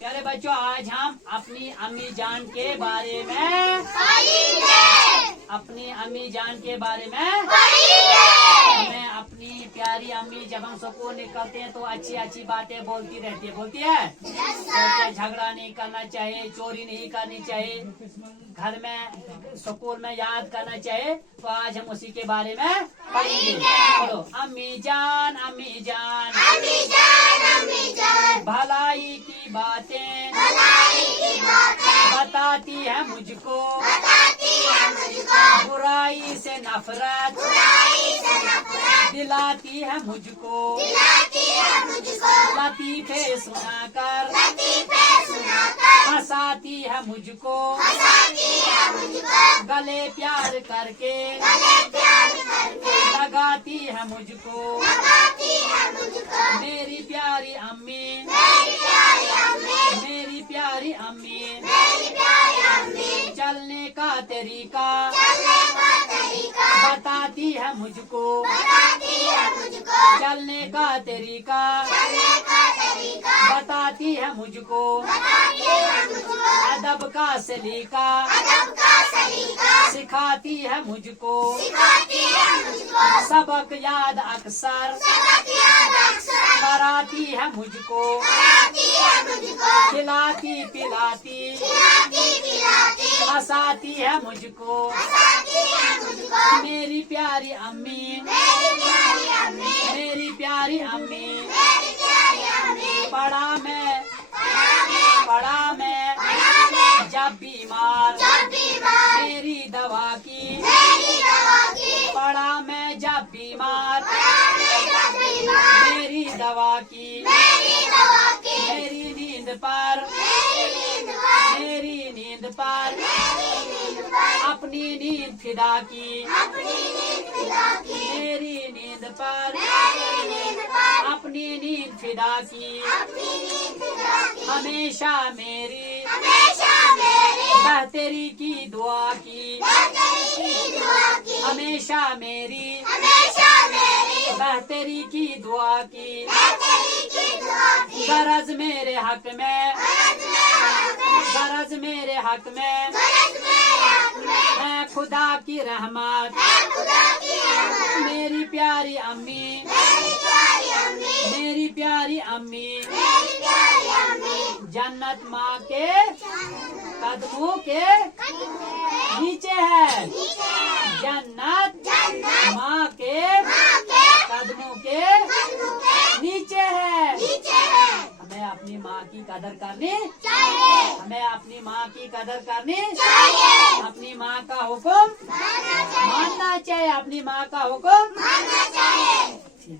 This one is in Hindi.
प्यारे बच्चों, आज हम अपनी अम्मी जान के बारे में हमें अपनी प्यारी अम्मी जब हम स्कूल निकलते हैं तो अच्छी अच्छी बातें बोलती है। तो झगड़ा नहीं करना चाहिए, चोरी नहीं करनी चाहिए, घर में स्कूल में याद करना चाहिए। तो आज हम उसी के बारे में पढ़ेंगे। बोलो अम्मी जान भलाई की बातें बताती है मुझको, बुराई से नफरत दिलाती है मुझको, लतीफे सुनाकर हंसाती है मुझको, गले प्यार करके लगाती है मुझको। मेरी प्यारी अम्मी, मेरी प्यारी अम्मी चलने का तरीका बताती है मुझको, चलने का तरीका बताती है मुझको, अदब का सलीका सिखाती है मुझको, सबक याद अक्सर कराती है मुझको, खिलाती पिलाती हंसाती है मुझको। मेरी प्यारी अम्मी, मेरी प्यारी अम्मी पड़ा मैं जब बीमार मेरी दवा की, पड़ा मैं जब बीमार मेरी दवा की, मेरी नींद पर अपनी नींद फिदा की, मेरी नींद पर अपनी नींद फिदा की। हमेशा मेरी बेहतरी की दुआ की, हमेशा मेरी बेहतरी की दुआ की। गरज मेरे हक में है खुदा की रहमत। मेरी प्यारी अम्मी, मेरी प्यारी अम्मी जन्नत माँ के कदमों के नीचे है, जन्नत माँ के कदमों के नीचे है। हमें अपनी माँ की कदर करनी चाहिए, हमें अपनी माँ की कदर करनी चाहिए, अपनी माँ का हुक्म मानना चाहिए, अपनी माँ का हुक्म मानना चाहिए।